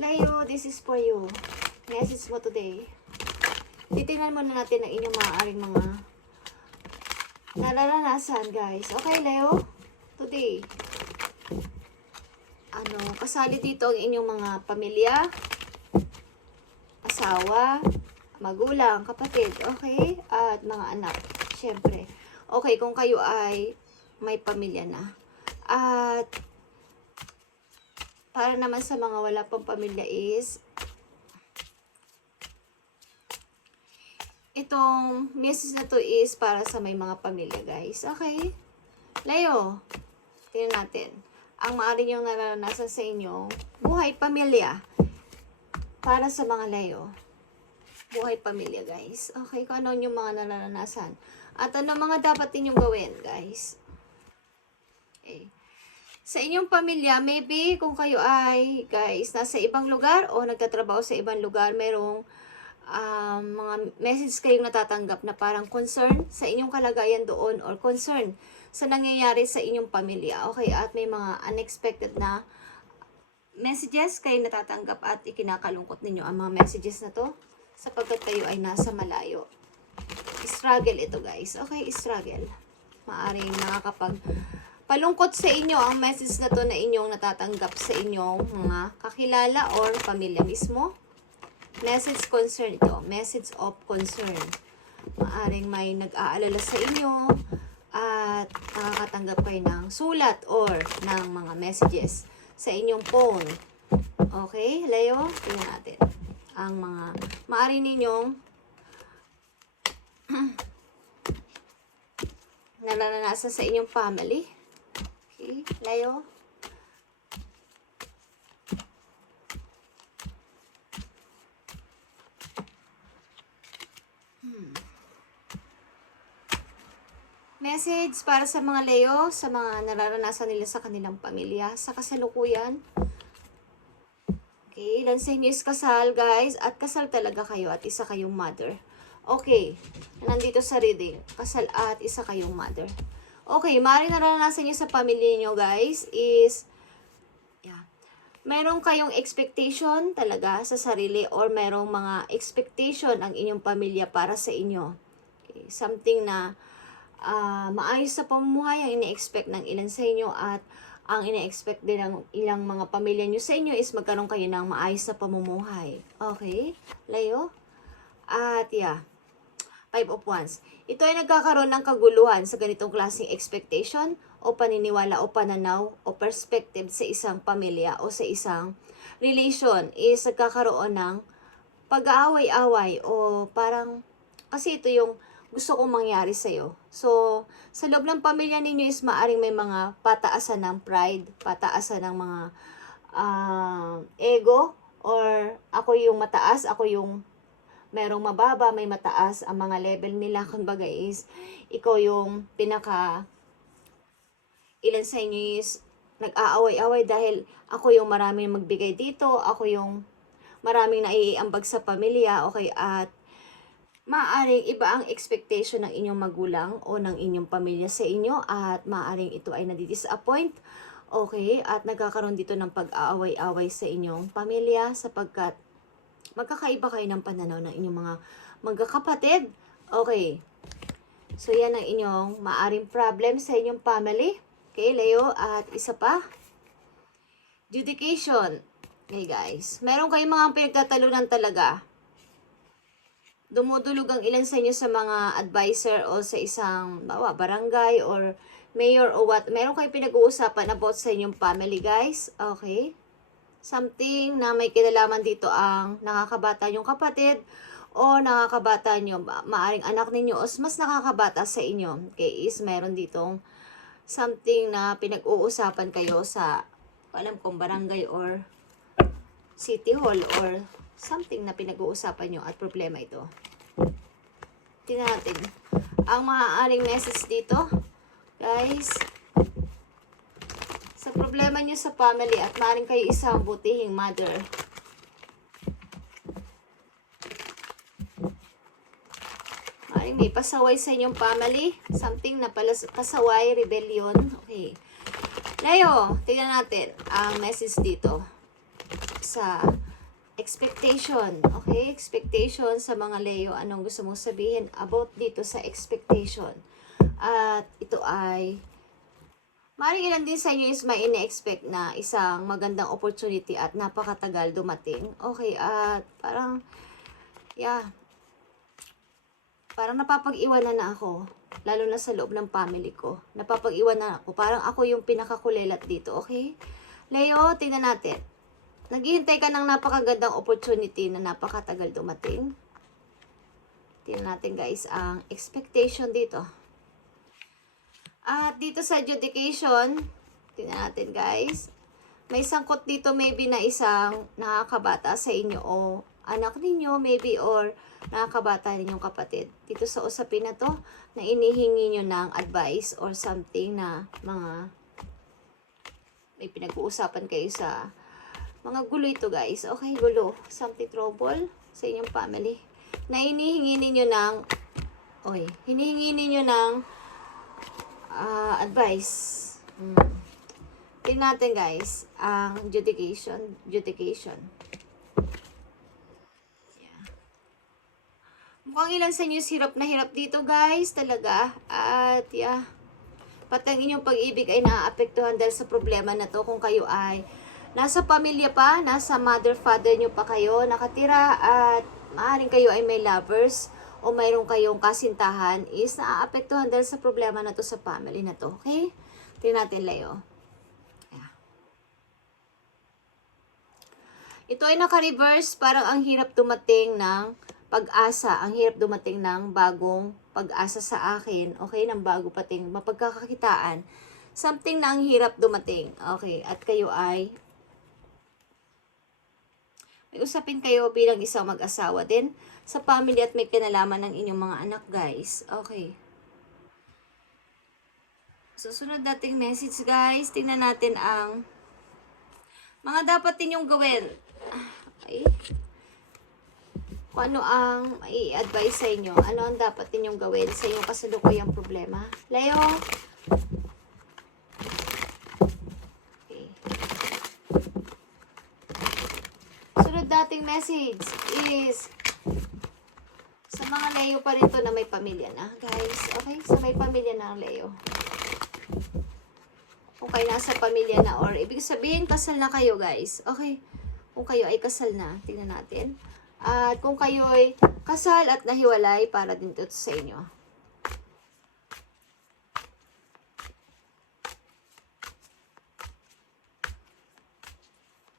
Leo, this is for you. Message mo today. Titingnan muna natin ang inyong maaaring mga nararanasan, guys. Okay, Leo? Today. Kasali dito ang inyong mga pamilya, asawa, magulang, kapatid, okay? At mga anak, syempre. Okay, kung kayo ay may pamilya na. At para naman sa mga wala pang pamilya is itong message na to is para sa may mga pamilya, guys. Okay? Leo, tingnan natin. Ang maaari niyong nararanasan sa inyong buhay pamilya para sa mga Leo. Buhay pamilya, guys. Okay? Kung ano yung mga nararanasan. At ano mga dapat ninyong gawin, guys. Okay. Sa inyong pamilya, maybe kung kayo ay, guys, nasa ibang lugar o nagtatrabaho sa ibang lugar, merong mga message kayong natatanggap na parang concern sa inyong kalagayan doon or concern sa nangyayari sa inyong pamilya. Okay, at may mga unexpected na messages kayo natatanggap at ikinakalungkot ninyo ang mga messages na to sapagkat kayo ay nasa malayo. Struggle ito, guys. Okay, struggle. Maaring palungkot sa inyo ang message na to na inyong natatanggap sa inyong mga kakilala or pamilya mismo. Message concern ito. Message of concern. Maaring may nag-aalala sa inyo at nakakatanggap kayo ng sulat or ng mga messages sa inyong phone. Okay, Leo? Tingnan natin. Ang mga maaari ninyong nararanasan sa inyong family. Okay, Leo. Message para sa mga Leo, sa mga nararanasan nila sa kanilang pamilya, sa kasalukuyan. Okay, ilan sa inyo is kasal, guys, at kasal talaga kayo at isa kayong mother. Okay, nandito sa reading, kasal at isa kayong mother. Okay, maaaring naranasan nyo sa pamilya nyo, guys, is, meron kayong expectation talaga sa sarili or merong mga expectation ang inyong pamilya para sa inyo. Okay, something na maayos sa pamumuhay ang ine-expect ng ilan sa inyo at ang ine-expect din ng ilang mga pamilya nyo sa inyo is magkaroon kayo ng maayos na pamumuhay. Okay, Leo? At Five of Wands. Ito ay nagkakaroon ng kaguluhan sa ganitong klaseng expectation o paniniwala o pananaw o perspective sa isang pamilya o sa isang relation is nagkakaroon ng pag-aaway-away o parang kasi ito yung gusto kong mangyari sa'yo. So, sa loob ng pamilya ninyo is maaring may mga pataasan ng pride, pataasan ng mga ego or ako yung mataas, ako yung merong mababa, may mataas, ang mga level nila, kumbaga is, ikaw yung ilan sa inyo is, nag-aaway-away dahil ako yung maraming magbigay dito, ako yung maraming naiiambag sa pamilya, okay, at maaaring iba ang expectation ng inyong magulang o ng inyong pamilya sa inyo, at maaaring ito ay nadidisappoint, okay, at nagkakaroon dito ng pag-aaway-away sa inyong pamilya sapagkat magkakaiba kayo ng pananaw ng inyong mga magkakapatid. Okay. So, yan ang inyong maaring problem sa inyong family. Okay, Leo. At isa pa, judication. Okay, guys. Meron kayong mga pinagtatalunan talaga. Dumudulog ang ilan sa inyo sa mga advisor o sa isang barangay or mayor o what. Meron kayong pinag-uusapan about sa inyong family, guys. Okay. Something na may kinalaman dito ang nakakabata nyong kapatid o nakakabata nyo, maaring anak ninyo o mas nakakabata sa inyo. Okay, is meron ditong something na pinag-uusapan kayo sa, alam kong barangay or city hall or something na pinag-uusapan nyo at problema ito. Tingnan natin ang maaaring message dito, guys. Sa problema nyo sa family at maaaring kayo isang butihing mother. Maaaring may pasaway sa inyong family. Something na pasaway, rebellion. Okay. Leo, tingnan natin ang message dito sa expectation. Okay? Expectation sa mga Leo. Anong gusto mong sabihin about dito sa expectation? At ito ay maaaring ilan din sa inyo is may ine-expect na isang magandang opportunity at napakatagal dumating. Okay, at parang, yeah, parang napapag-iwanan na ako. Lalo na sa loob ng family ko. Napapag-iwanan ako. Parang ako yung pinakakulelat dito, okay? Leo, tingnan natin. Naghihintay ka ng napakagandang opportunity na napakatagal dumating. Tingnan natin guys ang expectation dito. At dito sa adjudication, tingnan natin guys. May sangkot dito maybe na isang nakakabata sa inyo o anak ninyo maybe or nakakabata ninyong kapatid. Dito sa usapin na to, na inihingi nyo ng advice or something na mga may pinag-uusapan kayo sa mga gulo ito guys. Okay, gulo. Something trouble sa inyong family. Na hinihingi ninyo ng hinihingi ninyo ng advice. Tingnan natin guys ang adjudication. Yeah. Mukhang ilan sa inyo hirap na hirap dito guys talaga. At yeah, pati ang inyong pag-ibig ay naaapektuhan dahil sa problema na to. Kung kayo ay nasa pamilya pa, nasa mother, father nyo pa kayo nakatira at maaaring kayo ay may lovers o mayroon kayong kasintahan is naaapektuhan dahil sa problema na to sa family na to. Okay? Tingnan natin Leo. Yeah. Ito ay naka-reverse. Parang ang hirap dumating ng pag-asa. Ang hirap dumating ng bagong pag-asa sa akin. Okay? Ng bago pating mapagkakakitaan. Something na ang hirap dumating. Okay? At kayo ay may usapin kayo bilang isang mag-asawa din sa family at may kinalaman ng inyong mga anak, guys. Okay. Susunod nating message, guys. Tingnan natin ang mga dapat ninyong gawin. Okay. Kung ano ang i-advise sa inyo. Ano ang dapat ninyong gawin sa inyong kasalukuyang problema. Leo. Dating message is sa mga Leo pa rin to na may pamilya na, guys. Okay? Sa may pamilya na ang Leo. Kung kayo nasa pamilya na or ibig sabihin kasal na kayo, guys. Okay? Kung kayo ay kasal na, tingnan natin. At kung kayo ay kasal at nahiwalay, para din to sa inyo.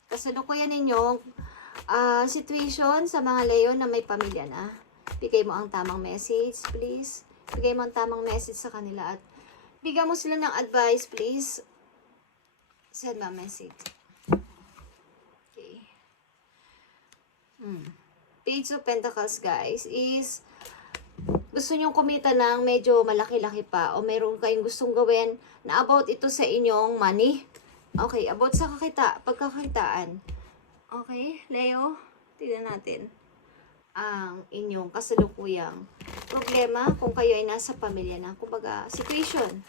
Kasalukuyan ninyong situation sa mga Leo na may pamilya na. Bigay mo ang tamang message, please. Bigay mo ang tamang message sa kanila at bigyan mo sila ng advice, please. Send me a message. Okay. Page of Pentacles, guys, is gusto nyong kumita ng medyo malaki-laki pa o mayroon kayong gustong gawin na about ito sa inyong money. Okay, about sa pagkakakitaan. Okay, Leo, tignan natin ang inyong kasalukuyang problema kung kayo ay nasa pamilya na. Kumbaga, situation.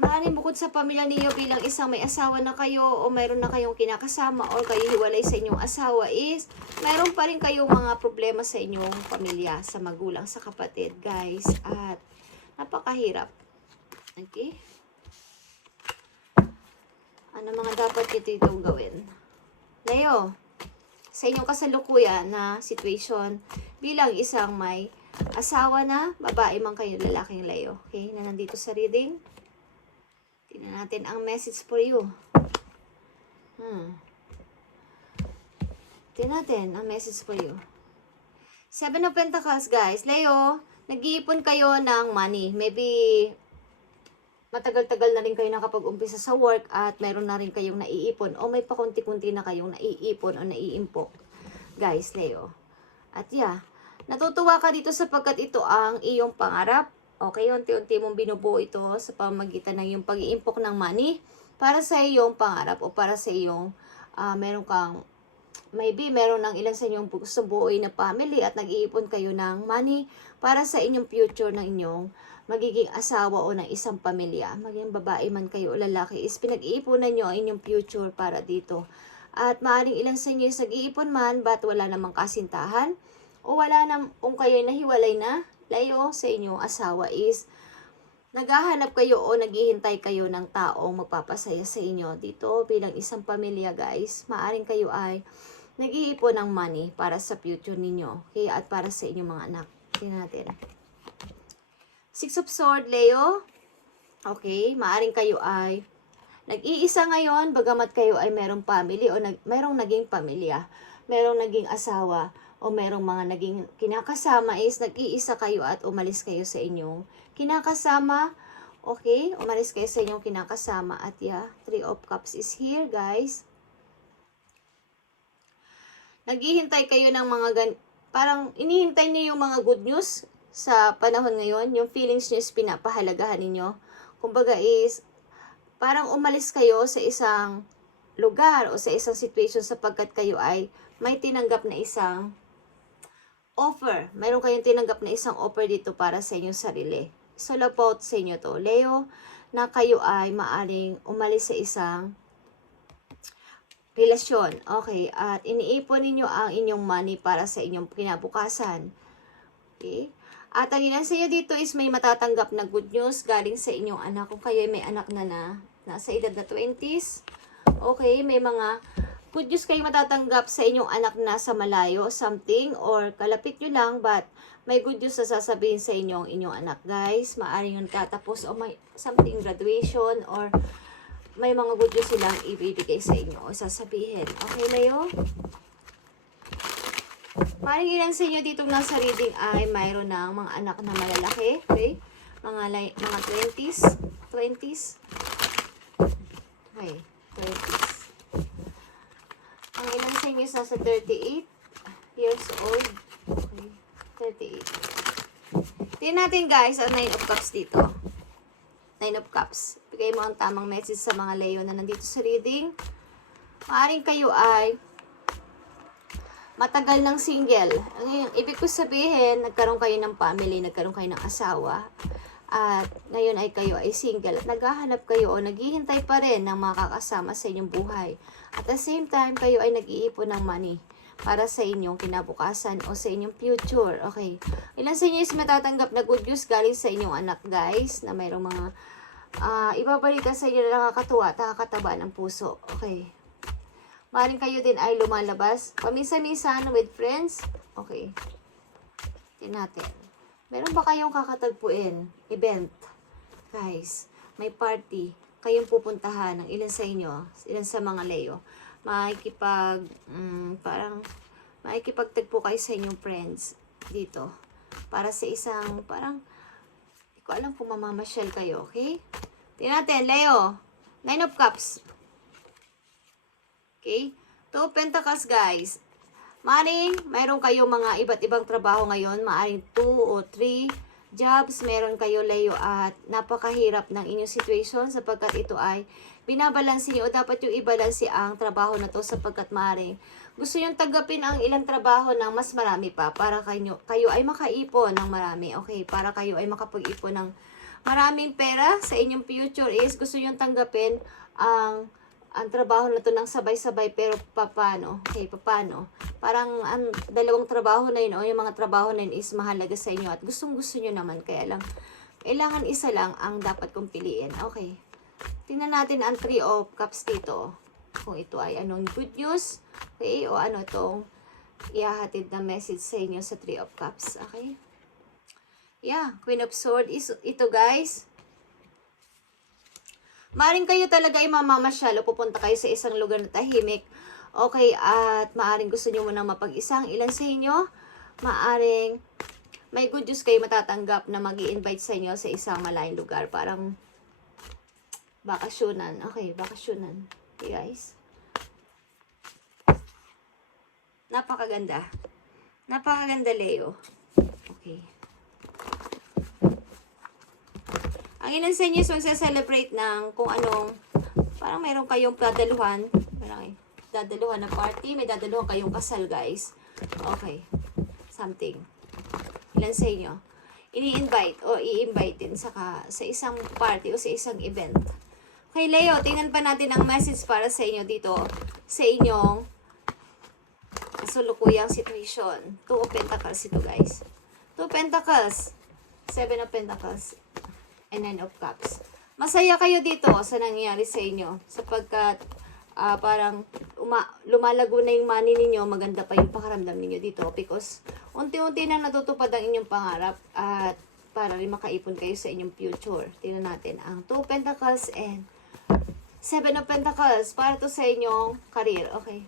Maaaring bukod sa pamilya niyo bilang isang may asawa na kayo o mayroon na kayong kinakasama o kayo hiwalay sa inyong asawa is mayroon pa rin kayong mga problema sa inyong pamilya, sa magulang, sa kapatid, guys. At napakahirap. Okay? Ano mga dapat itong gawin? Leo, sa inyong kasalukuyan na situation bilang isang may asawa na, babae man kayo, lalaking Leo. Okay, na nandito sa reading. Tingnan natin ang message for you. Tingnan natin ang message for you. 7 of Pentacles, guys. Leo, nag-iipon kayo ng money. Maybe matagal-tagal na rin kayo nakapag-umpisa sa work at mayroon na rin kayong naiipon o may pakunti-kunti na kayong naiipon o naiimpok. Guys, Leo. At yeah, natutuwa ka dito sapagkat ito ang iyong pangarap. Okay, unti-unti mong binubuo ito sa pamamagitan ng iyong pag-iimpok ng money para sa iyong pangarap o para sa iyong meron kang maybe meron ng ilan sa inyong gustong buuin na family at nag-iipon kayo ng money para sa inyong future ng inyong magiging asawa o ng isang pamilya, maging babae man kayo o lalaki, is pinag-iipunan nyo ang inyong future para dito. At maaaring ilan sa inyo is nag-iipon man, but wala namang kasintahan, o wala nam, kung kayo'y nahiwalay na, Leo, sa inyong asawa is, naghahanap kayo o naghihintay kayo ng taong magpapasaya sa inyo. Dito, bilang isang pamilya guys, maaaring kayo ay nag-iipon ng money para sa future ninyo, okay? At para sa inyong mga anak. Tingnan natin. Six of Swords, Leo. Okay, maaring kayo ay nag-iisa ngayon, bagamat kayo ay merong family o merong naging pamilya, merong naging asawa, o merong mga naging kinakasama, is nag-iisa kayo at umalis kayo sa inyong kinakasama. Okay, umalis kayo sa inyong kinakasama. At yeah, Three of Cups is here, guys. Naghihintay kayo ng mga parang inihintay niyo yung mga good news sa panahon ngayon. Yung feelings niyo is pinapahalagahan ninyo. Kumbaga is, parang umalis kayo sa isang lugar o sa isang situation sapagkat kayo ay may tinanggap na isang offer. Mayroon kayong tinanggap na isang offer dito para sa inyong sarili. So, about sa inyo to, Leo, na kayo ay maaring umalis sa isang relasyon. Okay, at iniipon ninyo ang inyong money para sa inyong kinabukasan. Okay? At ang ilan sa inyo dito is may matatanggap na good news galing sa inyong anak. Kung kayo may anak na nasa edad na 20s. Okay, may mga good news kayo matatanggap sa inyong anak na sa malayo, something, or kalapit nyo lang, but may good news na sasabihin sa inyong anak, guys. Maaaring yung tatapos o may something graduation, or may mga good news silang ibibigay sa inyo o sasabihin. Okay, Leo? Maaaring ilan sa inyo ditong nasa reading ay mayroon ng mga anak na malalaki. Okay? Mga 20s. 20s. Okay, 20s. Ang ilan sa inyo is nasa 38 years old. Okay, 38. Tingnan natin guys ang 9 of Cups dito. 9 of Cups. Bigay mo ang tamang message sa mga Leo na nandito sa reading. Maaaring kayo ay matagal ng single. Ngayon, ibig ko sabihin, nagkaroon kayo ng family, nagkaroon kayo ng asawa, at ngayon ay kayo ay single, at naghahanap kayo o naghihintay pa rin ng makakasama sa inyong buhay. At the same time, kayo ay nag-iipon ng money para sa inyong kinabukasan o sa inyong future. Okay. Ilan sa inyo is matatanggap na good news galing sa inyong anak, guys, na mayroong mga ibabalita sa inyo na nakakatuwa at nakakataba ng puso. Okay. Maaaring kayo din ay lumalabas paminsan-minsan with friends. Okay. Tingnan natin. Meron ba kayong kakatagpuin? Event. Guys, may party. Kayong pupuntahan ng ilan sa inyo, ilan sa mga Leo. Parang makikipagtagpo kayo sa inyong friends dito. Para sa isang, parang, hindi ko alam kung mamamasyal kayo, okay? Tingnan natin, Leo. 9 of Cups. Okay? 2 Pentacles, guys. Maaring, mayroon kayong mga iba't ibang trabaho ngayon. Maaring 2 o 3 jobs. Meron kayo, Leo, at napakahirap ng inyong situation sapagkat ito ay binabalansi niyo o dapat yung ibalansi ang trabaho na to sapagkat maaring gusto nyo tanggapin ang ilang trabaho ng mas marami pa para kayo ay makaipon ng marami. Okay? Para kayo ay makapag-ipon ng maraming pera sa inyong future is gusto nyo tanggapin ang trabaho na to ng sabay-sabay, pero paano? Okay, paano? Parang ang dalawang trabaho na yun o yung mga trabaho na yun is mahalaga sa inyo at gustong-gusto nyo naman. Kaya lang, kailangan isa lang ang dapat kong piliin. Okay. Tingnan natin ang 3 of Cups dito. Kung ito ay anong good news. Okay, o ano itong ihahatid na message sa inyo sa 3 of Cups. Okay. Yeah, Queen of Swords is ito, guys. Maaring kayo talaga ay mamamasyal o pupunta kayo sa isang lugar na tahimik. Okay, at maaring gusto nyo munang mapag-isang ilan sa inyo. Maaring may good news kayo matatanggap na mag-i-invite sa inyo sa isang malayong lugar. Parang bakasyonan. Okay, bakasyonan. Okay, guys. Napakaganda. Napakaganda, Leo. Okay. Ang ilan sa inyo is magsa-celebrate ng kung anong, parang mayroon kayong dadaluhan na party, may dadaluhan kayong kasal, guys. Okay. Something. Ilan sa inyo? ini-invite o i-invite din sa isang party o sa isang event. Okay, Leo, tingnan pa natin ang message para sa inyo dito sa inyong kasulukuyang situation. 2 of Pentacles ito, guys. 2 Pentacles, 7 of Pentacles, and 9 of Cups. Masaya kayo dito sa nangyayari sa inyo sapagkat parang lumalago na yung money ninyo, maganda pa yung pakaramdam ninyo dito because unti-unti na natutupad ang inyong pangarap at para rin makaipon kayo sa inyong future. Tingnan natin ang 2 Pentacles and 7 of Pentacles para to sa inyong career. Okay.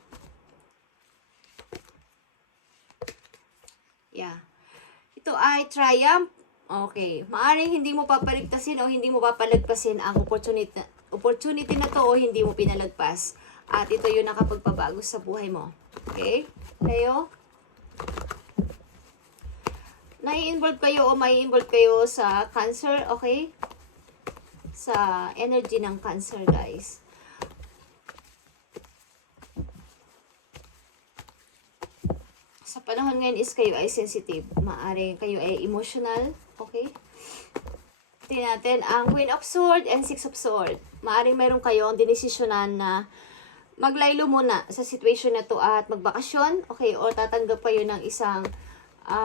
Yeah. Ito ay triumph. Okay. Maaring hindi mo papaligtasin o hindi mo papalagpasin ang opportunity na to o hindi mo pinalagpas. At ito yung nakapagpabago sa buhay mo. Okay? Leo? Nai-involve kayo o mai-involve kayo sa Cancer, okay? Sa energy ng Cancer, guys. Sa panahon ngayon is kayo ay sensitive. Maaring kayo ay emotional, okay? Tingnan natin ang Queen of Swords and Six of Swords. Maaring mayroon kayo ang dinesisyonan na maglaylo muna sa situation na to at magbakasyon, okay? O tatanggap kayo ng isang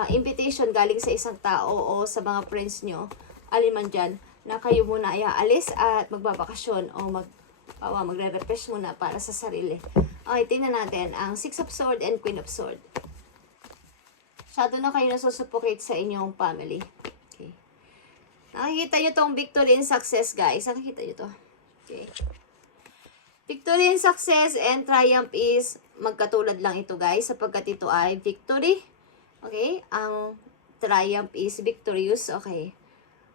invitation galing sa isang tao o sa mga friends nyo, alin man dyan, na kayo muna ay aalis at magbabakasyon o magre-refresh muna para sa sarili. Okay, tingnan natin ang Six of Swords and Queen of Swords. Masyado na kayo nasusuffocate sa inyong family. Okay. Nakikita nyo tong victory and success, guys. Nakikita nyo to. Okay. Victory and success and triumph is magkatulad lang ito, guys, sapagkat ito ay victory. Okay? Ang triumph is victorious. Okay.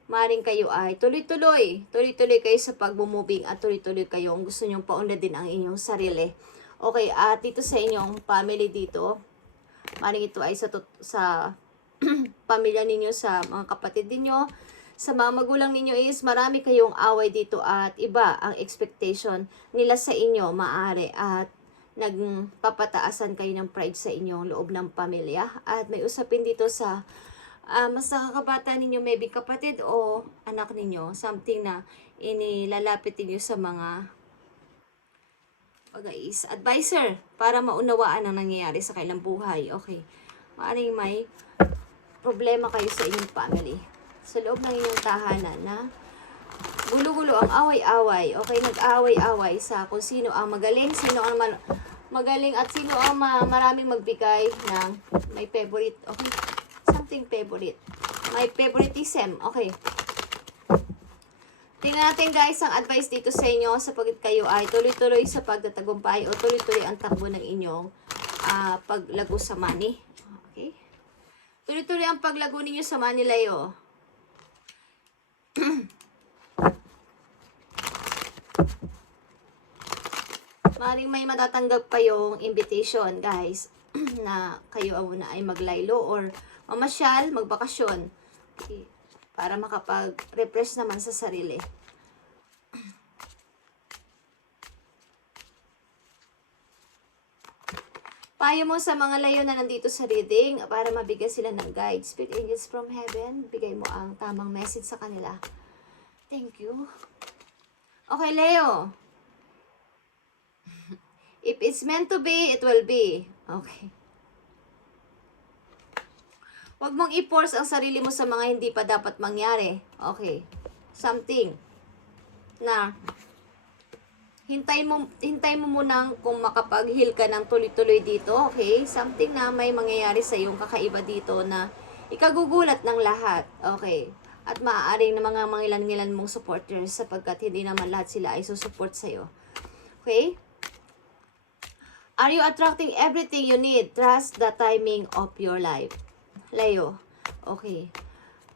Maring kayo ay tuloy-tuloy. Tuloy-tuloy kayo sa pag-moving at tuloy-tuloy kayong gusto nyong paunladin ang inyong sarili. Okay, at dito sa inyong family dito, maring ito ay sa pamilya ninyo, sa mga kapatid ninyo, sa mga magulang ninyo is marami kayong away dito at iba ang expectation nila sa inyo maaari at nagpapataasan kayo ng pride sa inyong loob ng pamilya at may usapin dito sa mas nakakabata ninyo, maybe kapatid o anak ninyo, something na inilalapit ninyo sa mga is advisor para maunawaan ang nangyayari sa kailang buhay. Okay, maaaring may problema kayo sa inyong family sa loob ng inyong tahanan na gulo-gulo ang away-away. Okay, nag-away-away sa kung sino ang magaling, sino ang magaling at sino ang maraming magbigay ng may favorite. Okay, something favorite. May favoritism. Okay. Tingnan natin, guys, ang advice dito sa inyo sapagkat kayo ay tuloy-tuloy sa pagtatagumpay o tuloy-tuloy ang takbo ng inyong paglago sa money. Okay? Tuloy-tuloy ang paglago ninyo sa money, Leo. Maring may matatanggap kayong invitation, guys, na kayo na ay maglaylo or mamasyal, magbakasyon. Okay. Para makapag-refresh naman sa sarili. Payo mo sa mga layo na nandito sa reading para mabigyan sila ng guide. Spirit angels from heaven, bigay mo ang tamang message sa kanila. Thank you. Okay, Leo. If it's meant to be, it will be. Okay. Huwag mong i-force ang sarili mo sa mga hindi pa dapat mangyari. Okay. Something na hintay mo munang kung makapag-heal ka ng tuloy-tuloy dito, okay? Something na may mangyayari sa iyong kakaiba dito na ikagugulat ng lahat, okay? At maaaring na mga mangilan-ngilan mong supporters sapagkat hindi naman lahat sila ay susupport sa iyo. Okay? Are you attracting everything you need? Trust the timing of your life. Leo. Okay.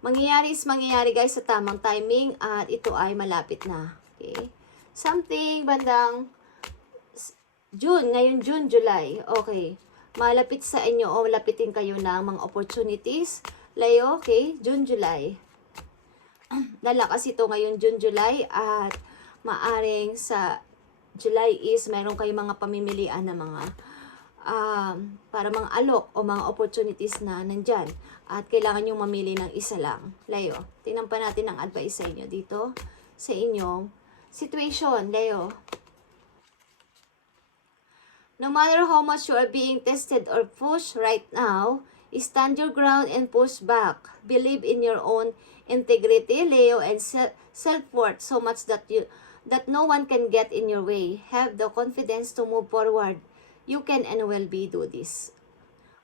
Mangyayari guys sa tamang timing at ito ay malapit na. Okay? Something bandang June, ngayon June, July. Okay. Malapit sa inyo o lapitin kayo ng mga opportunities. Leo, okay? June, July. Lalakas ito ngayon June, July at maaring sa July is meron kayong mga pamimilian na mga para mga alok o mga opportunities na nandyan. At kailangan nyo mamili ng isa lang. Leo, tingnan pa natin ang advice sa inyo dito sa inyong situation, Leo. No matter how much you are being tested or pushed right now, stand your ground and push back. Believe in your own integrity, Leo, and self-worth so much that no one can get in your way. Have the confidence to move forward. You can and will be do this.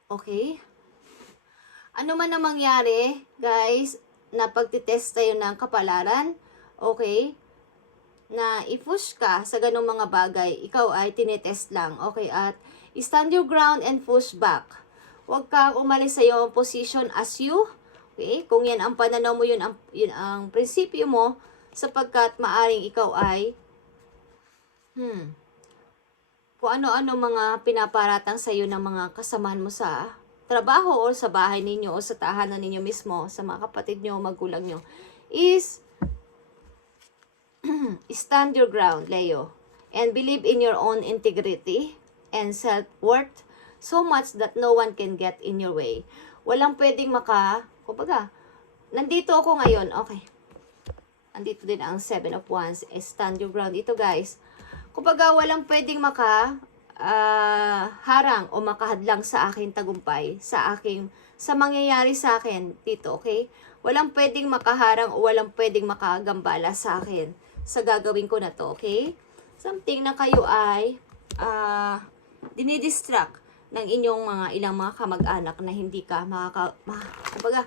Okay? Ano man ang mangyari, guys, na pagtitest tayo ng kapalaran, okay? Na i-push ka sa ganung mga bagay, ikaw ay tinetest lang, okay? At stand your ground and push back. Huwag ka umalis sa iyong position as you, okay? Kung yan ang pananaw mo, yun ang prinsipyo mo, sapagkat maaring ikaw ay kung ano-ano mga pinaparatang sa iyo ng mga kasamahan mo sa trabaho o sa bahay ninyo o sa tahanan ninyo mismo, sa mga kapatid nyo, magulang nyo, is stand your ground, Leo, and believe in your own integrity and self-worth so much that no one can get in your way. Walang pwedeng kumbaga, nandito ako ngayon, okay. Andito din ang 7 of Wands, stand your ground. Ito, guys, kumbaga, walang pwedeng harang o makahadlang sa aking tagumpay, sa mangyayari sa akin dito, okay? Walang pwedeng makaharang o walang pwedeng makagambala sa akin sa gagawin ko na to, okay? Something na kayo ay dinidistract ng inyong ilang mga kamag-anak na hindi ka kumbaga,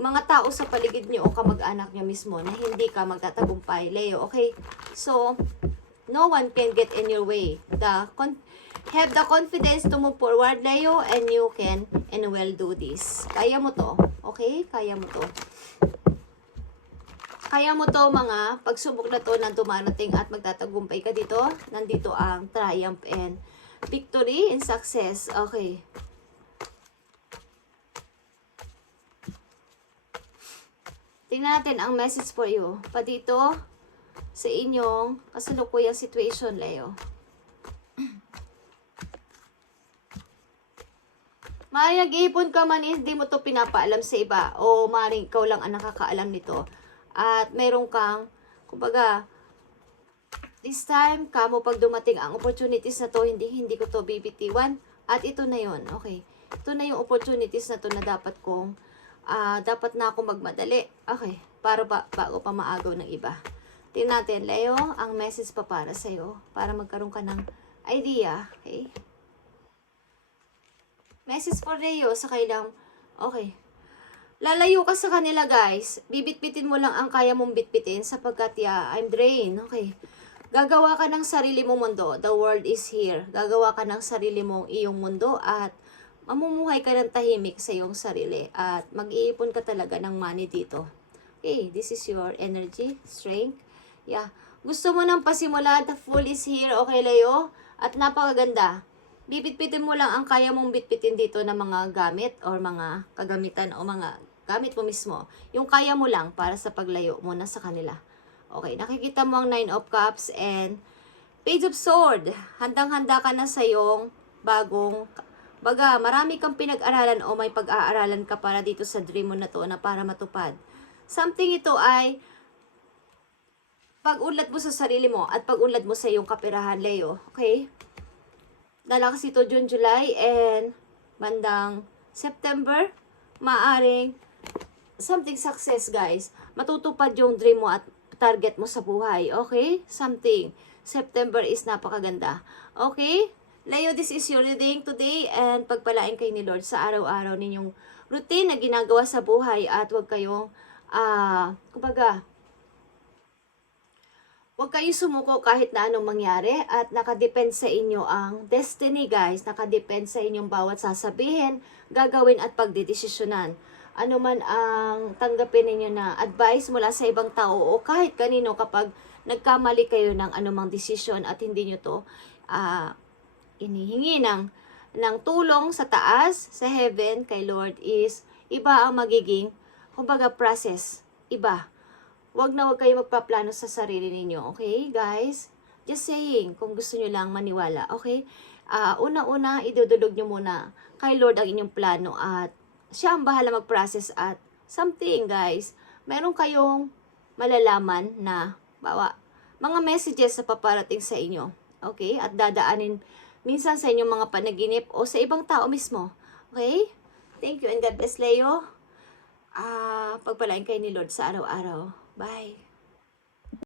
mga tao sa paligid nyo o kamag-anak nyo mismo na hindi ka magtatagumpay, Leo, okay? So, no one can get in your way. Have the confidence to move forward, Leo, and you can and will do this. Kaya mo to, okay? Kaya mo to. Kaya mo to, mga pagsubok na to na dumarating at magtatagumpay ka dito. Nandito ang triumph and victory and success. Okay. Tingnan natin ang message for you. Pa dito, sa inyong kasalukuyang situation, Leo. Maaaring nag-iipon ka man, hindi mo to pinapaalam sa iba. O maaaring ikaw lang ang nakakaalam nito. At meron kang, kumbaga, this time, kamo pag dumating ang opportunities na to, hindi ko to bibitiwan. At ito na yon, okay. Ito na yung opportunities na to na dapat na ako magmadali. Okay, bago pa maagaw ng iba. Tingnan natin, Leo, ang message pa para sa'yo. Para magkaroon ka ng idea. Okay? Message for Leo sa kailang, okay. Lalayo ka sa kanila, guys. Bibitbitin mo lang ang kaya mong bitbitin sapagkat, I'm drained. Okay. Gagawa ka ng sarili mong mundo. The world is here. Gagawa ka ng sarili mong iyong mundo at mamumuhay ka ng tahimik sa iyong sarili. At mag-iipon ka talaga ng money dito. Okay, this is your energy, strength. Yeah. Gusto mo nang pasimula, the fool is here, okay, Leo? At napakaganda. Bibitbitin mo lang ang kaya mong bitbitin dito ng mga gamit or mga kagamitan o mga gamit mo mismo. Yung kaya mo lang para sa paglayo muna sa kanila. Okay, nakikita mo ang 9 of Cups and Page of Sword. Handang-handa ka na sa iyong marami kang pinag-aralan o may pag-aaralan ka para dito sa dream mo na to na para matupad. Something ito ay pag-unlad mo sa sarili mo at pag-unlad mo sa iyong kapirahan, Leo. Okay? Lalakas ito June, July, and bandang September, maaring something success, guys. Matutupad yung dream mo at target mo sa buhay. Okay? Something. September is napakaganda. Okay? Leo, this is your reading today and pagpalain kayo ni Lord sa araw-araw ninyong routine na ginagawa sa buhay at huwag kayong huwag kayo sumuko kahit na anong mangyari at nakadepend sa inyo ang destiny, guys. Nakadepend sa inyong bawat sasabihin, gagawin at pagdidesisyonan. Ano man ang tanggapin ninyo na advice mula sa ibang tao o kahit kanino kapag nagkamali kayo ng anumang desisyon at hindi nyo to inihingi ng tulong sa taas, sa heaven, kay Lord is iba ang magiging, kumbaga, process. Iba. Huwag kayo magpaplano sa sarili ninyo, okay, guys? Just saying, kung gusto nyo lang maniwala, okay? Una-una, idudulog nyo muna kay Lord ang inyong plano at siya ang bahala mag-process at something, guys. Meron kayong malalaman na mga messages na paparating sa inyo. Okay? At dadaanin minsan sa inyong mga panaginip o sa ibang tao mismo. Okay? Thank you and God bless, Leo. Pagpalain kayo ni Lord sa araw-araw. Bye.